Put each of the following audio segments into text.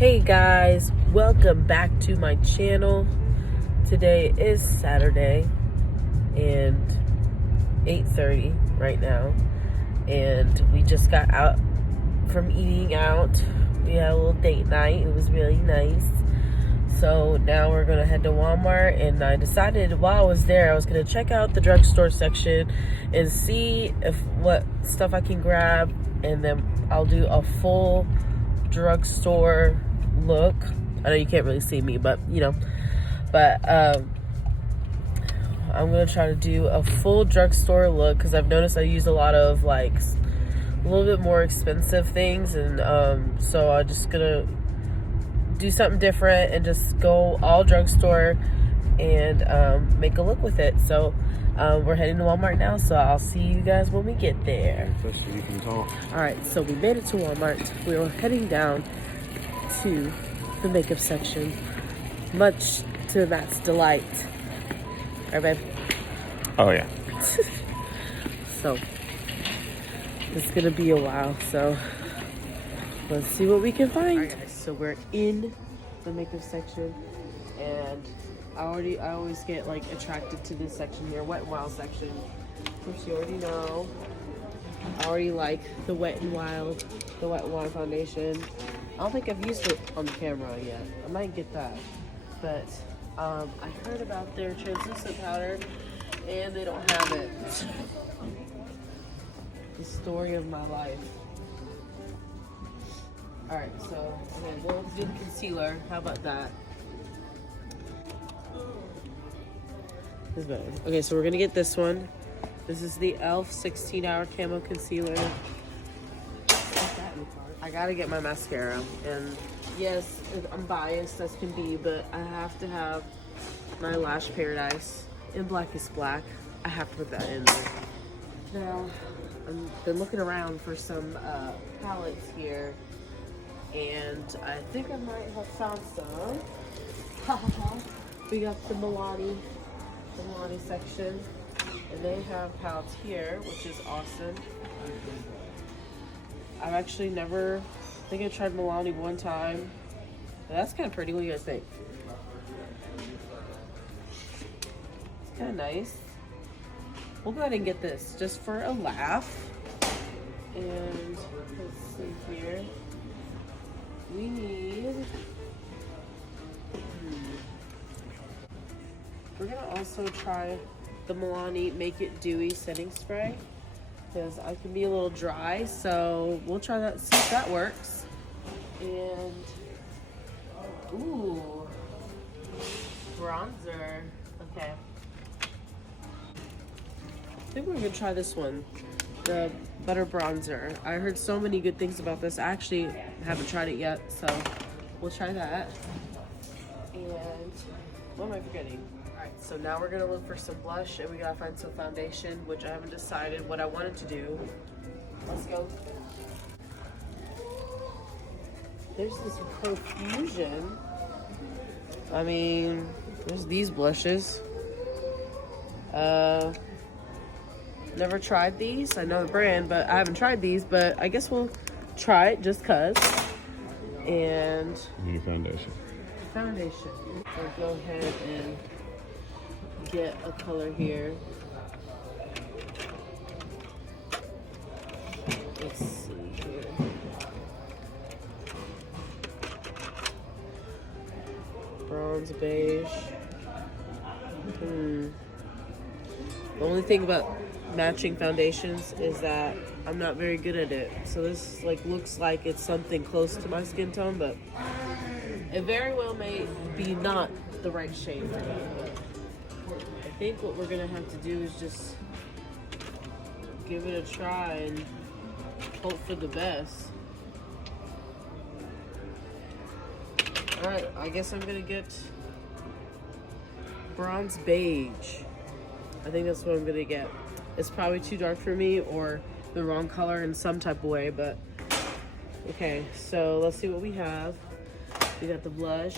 Hey guys, welcome back to my channel. Today is Saturday and 8:30 right now, and we just got out from eating out. We had a little date night. It was really nice. So now we're gonna head to Walmart, and I decided while I was there I was gonna check out the drugstore section and see what stuff I can grab, and then I'll do a full drugstore look. I know you can't really see me, but you know, I'm gonna try to do a full drugstore look because I've noticed I use a lot of like a little bit more expensive things, and so I'm just gonna do something different and just go all drugstore and make a look with it. So we're heading to Walmart now, so I'll see you guys when we get there. Alright, so we made it to Walmart. We were heading down to the makeup section, much to Matt's delight. Alright, babe? Oh, yeah. So, it's gonna be a while, so let's see what we can find. Alright, guys, so we're in the makeup section, and I always get like attracted to this section here, Wet n Wild section, which you already know. I already like the Wet n Wild foundation. I don't think I've used it on the camera yet. I might get that, but I heard about their translucent powder, and they don't have it. The story of my life. Alright, so okay, we'll do the concealer. How about that? This is better. Okay, so we're gonna get this one. This is the E.L.F 16-hour camo concealer. I gotta get my mascara, and yes, I'm biased as can be, but I have to have my Lash Paradise in Blackest Black. I have to put that in there. Now, I've been looking around for some palettes here, and I think I might have found some. We got the Milani section, and they have palettes here, which is awesome. I've actually never, I think I tried Milani one time. But that's kind of pretty. What do you guys think? It's kind of nice. We'll go ahead and get this just for a laugh. And let's see here. We need, we're gonna also try the Milani Make It Dewy setting spray, because I can be a little dry, so we'll try that, see if that works. And ooh, bronzer. Okay, I think we're gonna try this one, the butter bronzer. I heard so many good things about this. I actually haven't tried it yet, so we'll try that. And what am I forgetting? Alright, so now we're gonna look for some blush, and we gotta find some foundation, which I haven't decided what I wanted to do. Let's go. There's this profusion. I mean, there's these blushes. Never tried these. I know the brand, but I haven't tried these, but I guess we'll try it just cause. And New foundation. So go ahead and get a color here. Let's see here. Bronze beige. The only thing about matching foundations is that I'm not very good at it. So this like looks like it's something close to my skin tone, but it very well may be not the right shade for me. I think what we're gonna have to do is just give it a try and hope for the best. Alright, I guess I'm gonna get bronze beige. I think that's what I'm gonna get. It's probably too dark for me or the wrong color in some type of way, but okay, so let's see what we have. We got the blush.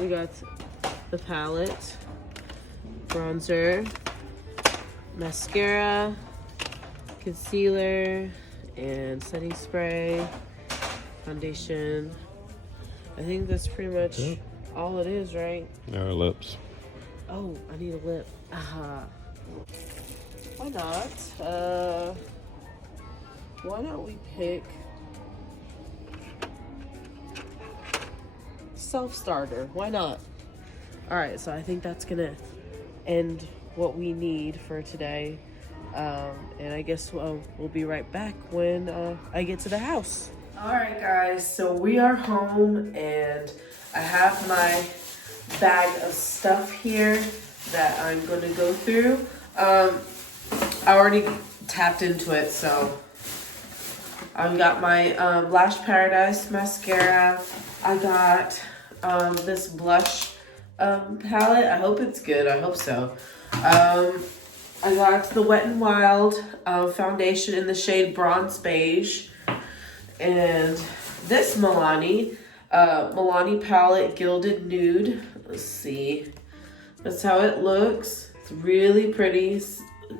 We got the palette, bronzer, mascara, concealer, and setting spray, foundation. I think that's pretty much all it is, right? Our lips. Oh, I need a lip. Why not? Why don't we pick self-starter? Why not? All right, so I think that's gonna end what we need for today. And I guess we'll be right back when I get to the house. All right, guys, so we are home and I have my bag of stuff here that I'm going to go through. I already tapped into it, so I've got my Lash Paradise mascara. I got this blush palette. I hope it's good. I hope so. I got the Wet n Wild foundation in the shade Bronze Beige. And this Milani palette, Gilded Nude. Let's see. That's how it looks. It's really pretty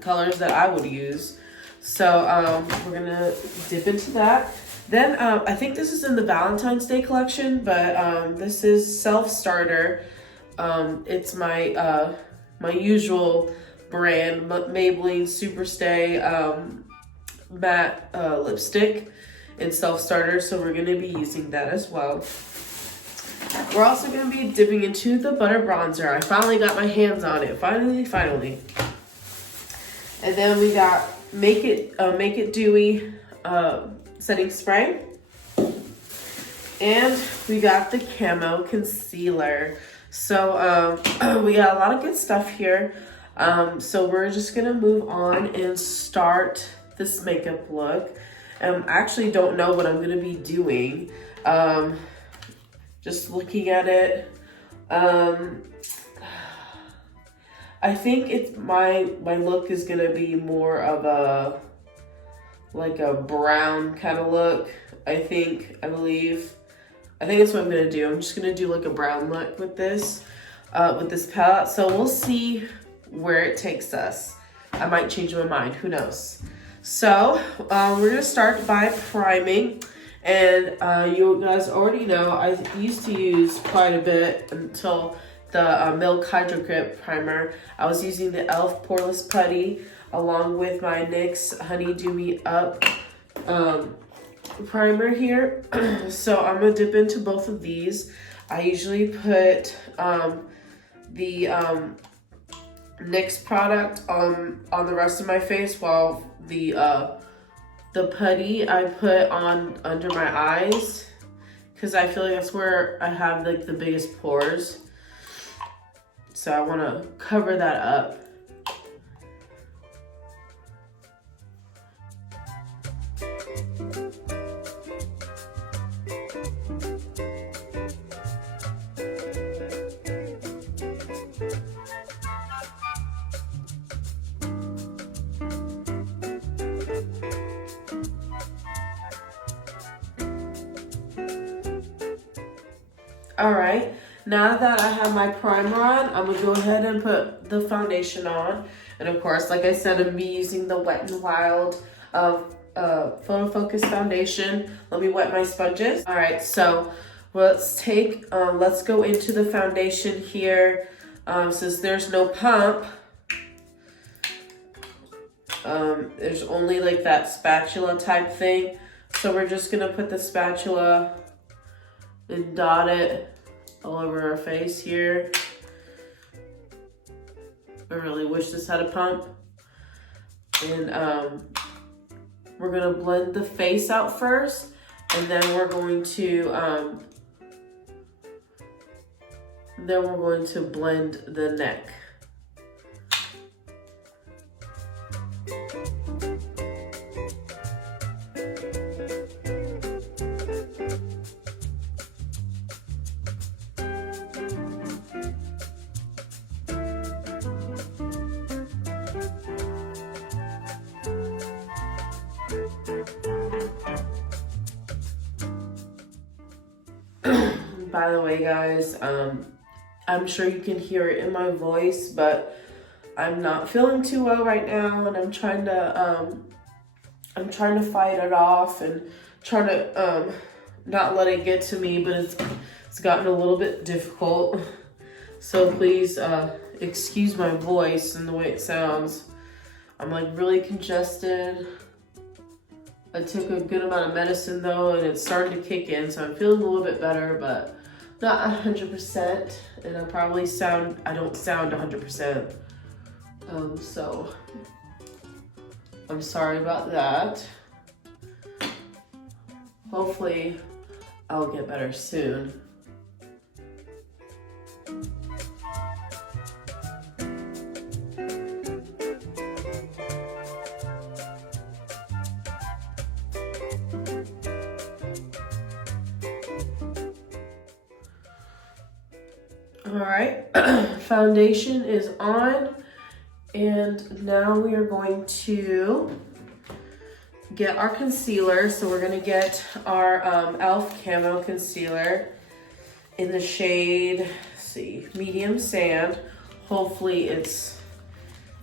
colors that I would use. So we're gonna dip into that. Then I think this is in the Valentine's Day collection, but this is Self-Starter. It's my my usual brand, Maybelline Superstay matte lipstick in Self-Starter, so we're gonna be using that as well. We're also gonna be dipping into the butter bronzer. I finally got my hands on it, finally. And then we got Make It Dewy setting spray. And we got the Camo concealer. So we got a lot of good stuff here. So we're just gonna move on and start this makeup look. I actually don't know what I'm gonna be doing. Just looking at it, I think it's my look is gonna be more of a like a brown kind of look. I believe that's what I'm gonna do. I'm just gonna do like a brown look with this palette. So we'll see where it takes us. I might change my mind, who knows. So we're gonna start by priming, and you guys already know I used to use quite a bit until the Milk Hydro Grip primer. I was using the E.L.F. Poreless Putty along with my NYX Honey Dew Me Up primer here. So I'm gonna dip into both of these. I usually put the NYX product on the rest of my face, while the putty I put on under my eyes, because I feel like that's where I have like the biggest pores. So I want to cover that up. All right, now that I have my primer on, I'm gonna go ahead and put the foundation on. And of course, like I said, I'm gonna be using the Wet n Wild Photofocus foundation. Let me wet my sponges. All right, so let's go into the foundation here. Since there's no pump, there's only like that spatula type thing. So we're just gonna put the spatula and dot it all over our face here. I really wish this had a pump. And we're gonna blend the face out first, and then we're going to blend the neck. By the way, guys, I'm sure you can hear it in my voice, but I'm not feeling too well right now, and I'm trying to fight it off and trying to not let it get to me, but it's gotten a little bit difficult. So please excuse my voice and the way it sounds. I'm like really congested. I took a good amount of medicine though, and it's starting to kick in, so I'm feeling a little bit better, but not 100%. And I don't sound 100%. So I'm sorry about that. Hopefully I'll get better soon. All right, foundation is on, and now we are going to get our concealer. So we're gonna get our E.L.F. Camo concealer in the shade, let's see, medium sand. Hopefully it's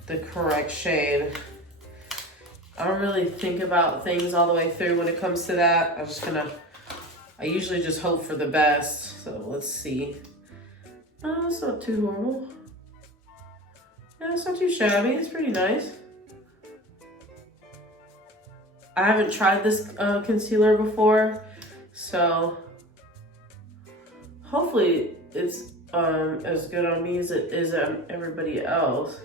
the correct shade. I don't really think about things all the way through when it comes to that. I usually just hope for the best. So let's see. Oh, it's not too horrible. Yeah, it's not too shabby. It's pretty nice. I haven't tried this concealer before, so hopefully it's as good on me as it is on everybody else.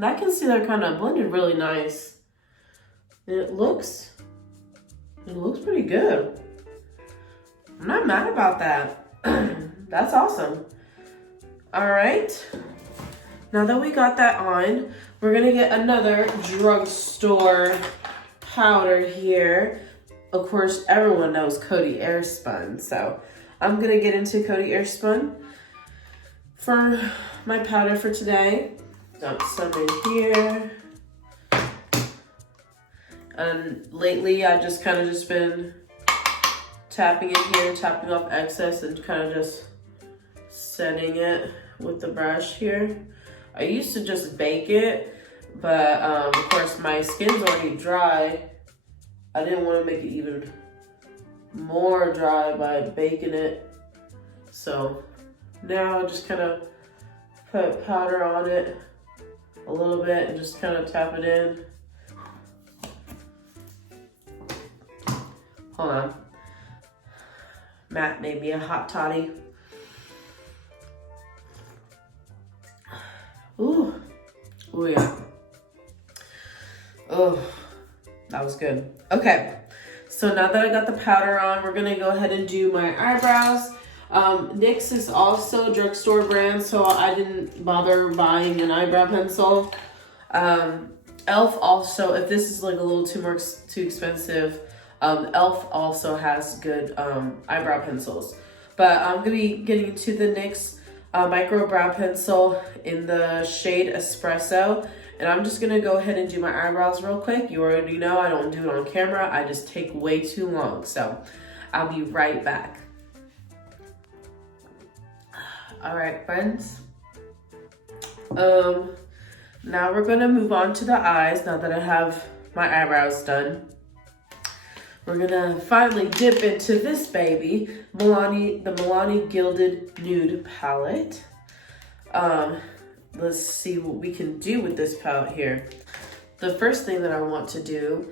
That concealer kind of blended really nice. And it looks pretty good. I'm not mad about that. That's awesome. All right. Now that we got that on, we're gonna get another Drugstore powder here. Of course, everyone knows Coty Airspun. So I'm gonna get into Coty Airspun for my powder for today. Dump some in here. And lately I just kind of been tapping in here, tapping off excess and kind of just setting it with the brush here. I used to just bake it, but of course my skin's already dry. I didn't want to make it even more dry by baking it. So now I just kind of put powder on it a little bit and just kind of tap it in. Hold on. Matt made me a hot toddy. Ooh. Oh yeah. Oh, that was good. Okay. So now that I got the powder on, we're gonna go ahead and do my eyebrows. NYX is also a Drugstore brand, so I didn't bother buying an eyebrow pencil. E.L.F. also, if this is like a little too expensive, E.L.F. also has good eyebrow pencils. But I'm gonna be getting to the NYX micro brow pencil in the shade Espresso, and I'm just gonna go ahead and do my eyebrows real quick. You already know I don't do it on camera. I just take way too long, so I'll be right back. All right, friends. Now we're gonna move on to the eyes. Now that I have my eyebrows done, we're gonna finally dip into this baby, the Milani Gilded Nude palette. Let's see what we can do with this palette here. The first thing that I want to do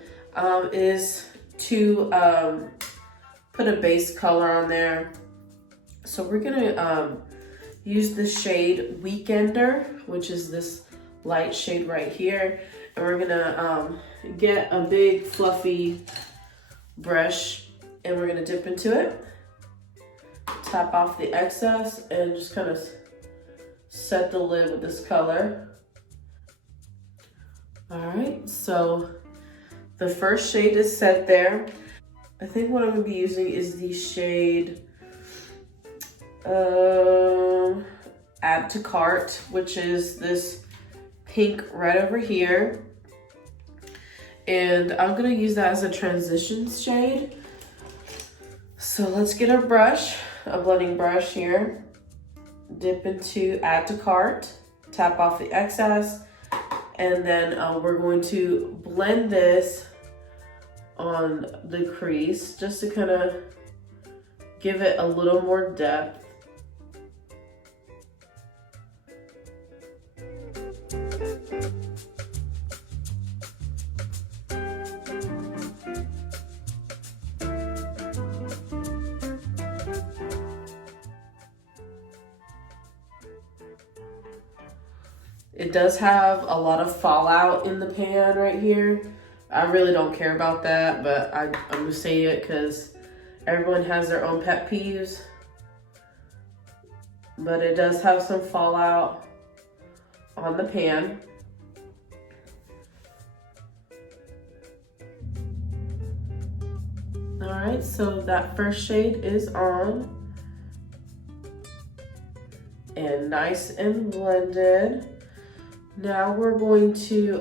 is to put a base color on there. So we're gonna use the shade Weekender, which is this light shade right here. And we're gonna get a big fluffy brush and we're gonna dip into it, tap off the excess, and just kind of set the lid with this color. All right, so the first shade is set there. I think what I'm gonna be using is the shade add to cart, which is this pink right over here. And I'm gonna use that as a transition shade. So let's get our brush, a blending brush here. Dip into add to cart, tap off the excess, and then we're going to blend this on the crease just to kind of give it a little more depth. It does have a lot of fallout in the pan right here. I really don't care about that, but I'm gonna say it because everyone has their own pet peeves. But it does have some fallout on the pan. All right, so that first shade is on. And nice and blended. Now we're going to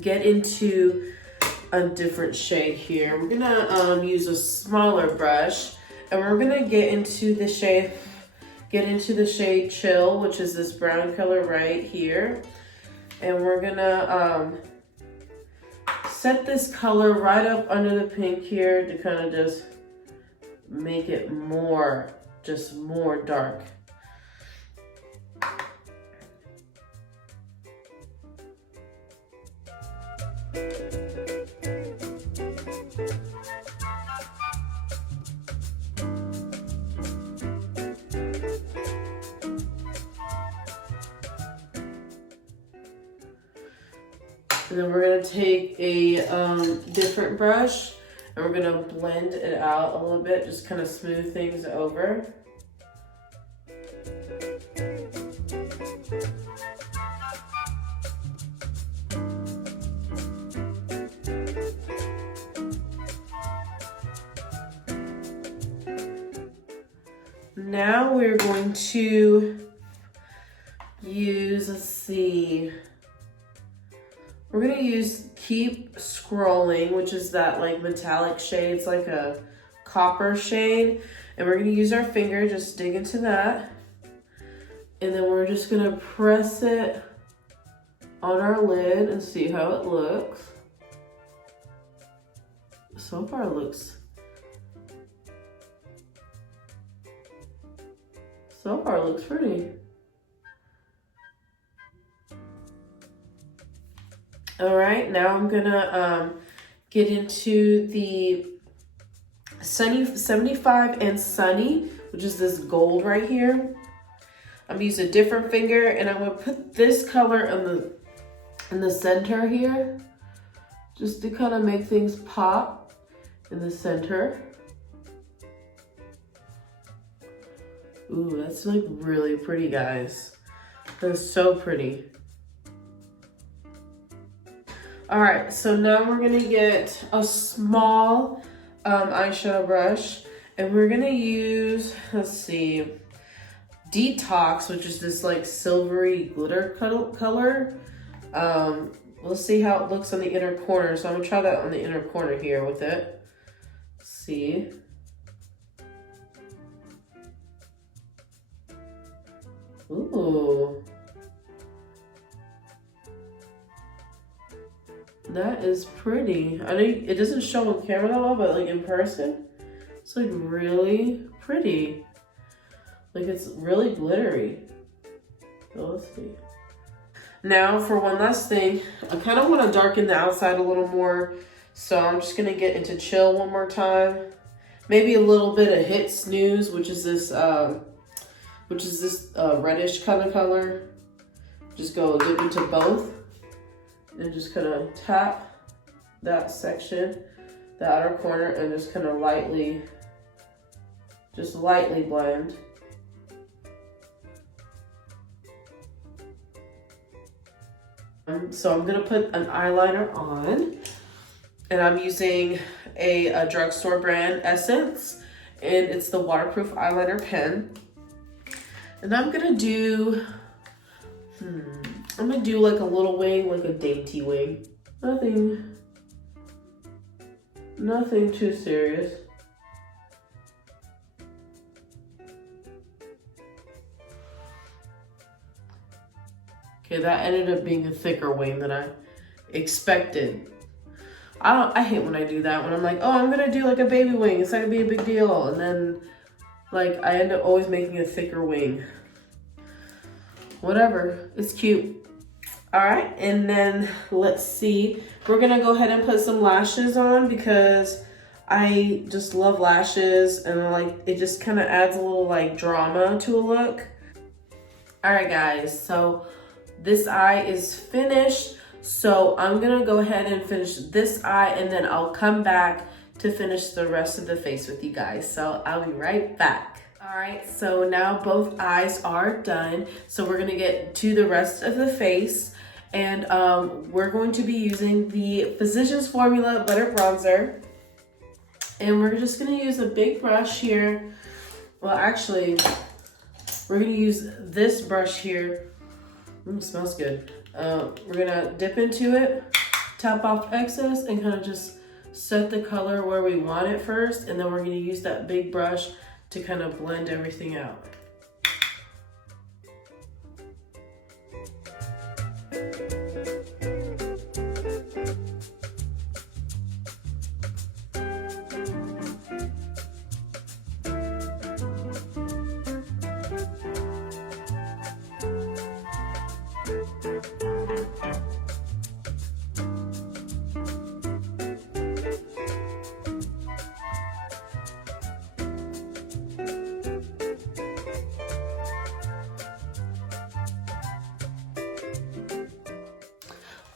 get into a different shade here. We're gonna use a smaller brush, and we're gonna get into the shade Chill, which is this brown color right here. And we're gonna set this color right up under the pink here to kind of just make it more dark. And then we're gonna take a different brush and we're gonna blend it out a little bit, just kind of smooth things over. Now we're going to use, let's see, we're gonna use Keep Scrolling, which is that like metallic shade. It's like a copper shade. And we're gonna use our finger, just dig into that. And then we're just gonna press it on our lid and see how it looks. So far it looks pretty. All right, now I'm gonna get into the Sunny 75 and Sunny, which is this gold right here. I'm using a different finger, and I'm gonna put this color in the center here, just to kind of make things pop in the center. Ooh, that's like really pretty, guys. That's so pretty. All right, so now we're gonna get a small eyeshadow brush, and we're gonna use, let's see, Detox, which is this like silvery glitter color. We'll see how it looks on the inner corner. So I'm gonna try that on the inner corner here with it. See. Ooh. That is pretty. I know it doesn't show on camera that well, but like in person, it's like really pretty. Like it's really glittery. So let's see. Now for one last thing, I kind of want to darken the outside a little more. So I'm just gonna get into Chill one more time. Maybe a little bit of Hit Snooze, which is this reddish kind of color. Just go dip into both. And just kind of tap that section, the outer corner, and just kind of lightly blend. So I'm gonna put an eyeliner on, and I'm using a Drugstore brand Essence, and it's the waterproof eyeliner pen. And I'm gonna do, I'm gonna do like a little wing, like a dainty wing. Nothing too serious. Okay, that ended up being a thicker wing than I expected. I hate when I do that, when I'm like, oh, I'm gonna do like a baby wing, it's not gonna be a big deal. And then like I end up always making a thicker wing. Whatever, it's cute. All right, and then let's see. We're gonna go ahead and put some lashes on because I just love lashes and like it just kind of adds a little like drama to a look. All right guys, so this eye is finished. So I'm gonna go ahead and finish this eye and then I'll come back to finish the rest of the face with you guys. So I'll be right back. All right, so now both eyes are done. So we're gonna get to the rest of the face. And we're going to be using the Physicians Formula Butter Bronzer. And we're just gonna use a big brush here. Well, actually, we're gonna use this brush here. Smells good. We're gonna dip into it, tap off excess, and kind of just set the color where we want it first. And then we're gonna use that big brush to kind of blend everything out.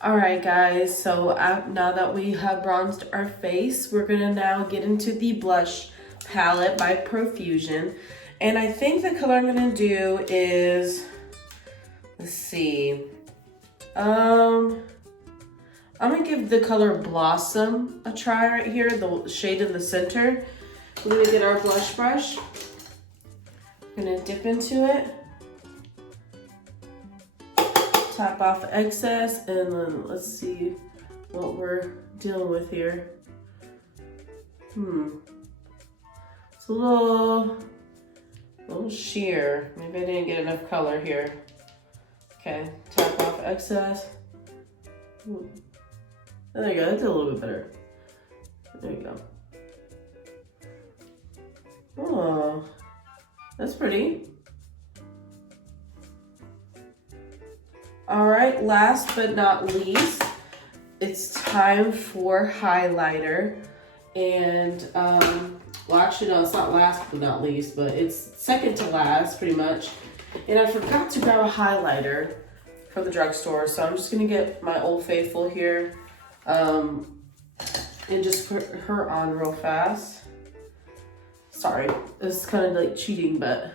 All right guys, so now that we have bronzed our face, we're gonna now get into the blush palette by Profusion. And I think the color I'm gonna do is, let's see, I'm gonna give the color Blossom a try right here, the shade in the center. We're gonna get our blush brush, we're gonna dip into it, tap off excess, and then let's see what we're dealing with here. It's a little sheer. Maybe I didn't get enough color here. Okay, tap off excess. There you go, that's a little bit better. There you go. Oh, that's pretty. All right, last but not least, it's time for highlighter. And, well, actually, no, it's not last but not least, but it's second to last, pretty much. And I forgot to grab a highlighter from the drugstore, so I'm just gonna get my Old Faithful here, and just put her on real fast. Sorry, this is kind of like cheating, but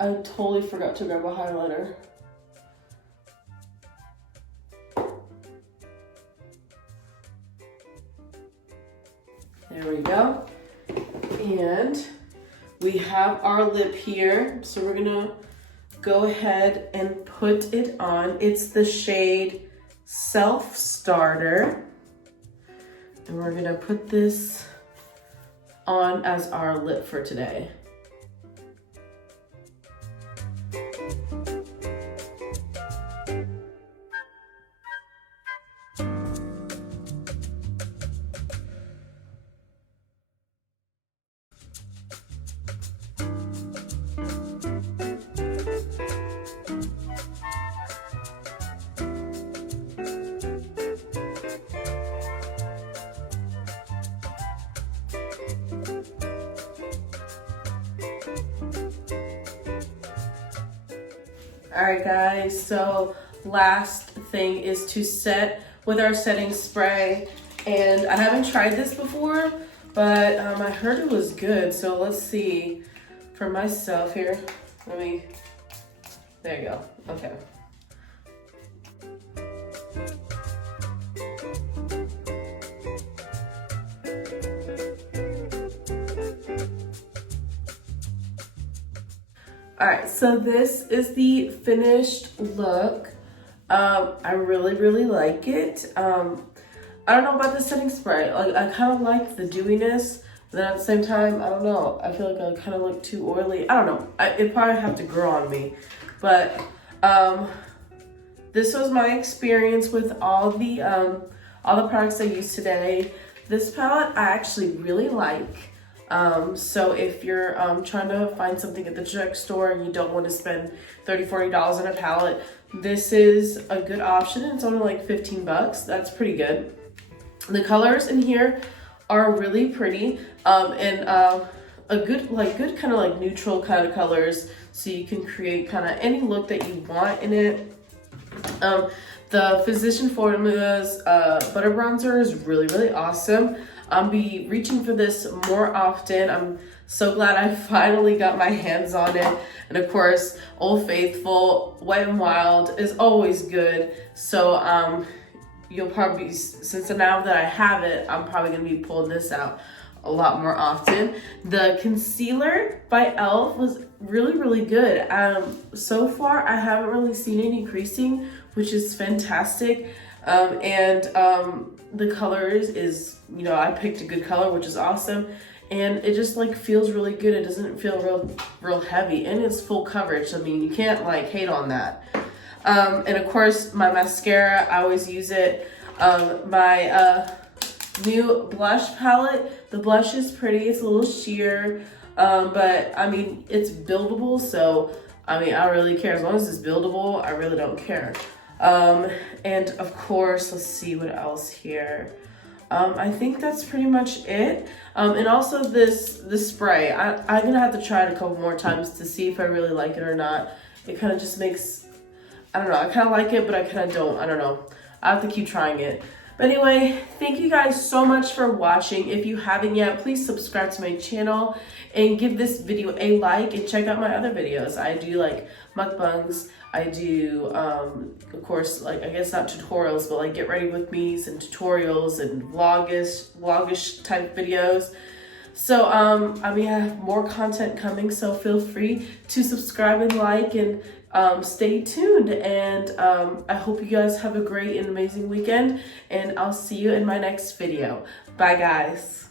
I totally forgot to grab a highlighter. There we go. And we have our lip here. So we're gonna go ahead and put it on. It's the shade Self Starter. And we're gonna put this on as our lip for today. All right guys, so last thing is to set with our setting spray. And I haven't tried this before, but I heard it was good. So let's see for myself here. There you go, okay. Alright, so this is the finished look. I really like it. I don't know about the setting spray. Like, I kind of like the dewiness, but then at the same time, I don't know. I feel like I kind of look too oily. I don't know. It probably have to grow on me. But this was my experience with all the products I used today. This palette I actually really like. So if you're trying to find something at the drugstore and you don't want to spend $30-$40 on a palette, this is a good option. It's only like 15 bucks. That's pretty good. The colors in here are really pretty, and a good kind of like neutral kind of colors, so you can create kind of any look that you want in it. The Physician Formulas butter bronzer is really awesome. I'll be reaching for this more often. I'm so glad I finally got my hands on it. And of course, Old Faithful Wet n Wild is always good. So you'll probably, since now that I have it, I'm probably gonna be pulling this out a lot more often. The concealer by E.L.F was really good. So far I haven't really seen any creasing, which is fantastic. The colors is, you know, I picked a good color, which is awesome. And it just like feels really good. It doesn't feel real heavy, and it's full coverage. I mean, you can't like hate on that. And of course, my mascara, I always use it. My new blush palette, the blush is pretty. It's a little sheer, but I mean, it's buildable. So, I mean, I don't really care. As long as it's buildable, I really don't care. And of course, let's see what else here. I think that's pretty much it. And also this spray, I'm gonna have to try it a couple more times to see if I really like it or not. It kind of just makes, I don't know, I kind of like it, but I kind of don't. I don't know. I have to keep trying it. But anyway, thank you guys so much for watching. If you haven't yet, please subscribe to my channel and give this video a like, and check out my other videos. I do like mukbangs. I do, of course, like, I guess not tutorials, but like get ready with me's and tutorials and vlogish type videos. So, I mean, I have more content coming, so feel free to subscribe and like, and stay tuned. And I hope you guys have a great and amazing weekend, and I'll see you in my next video. Bye, guys.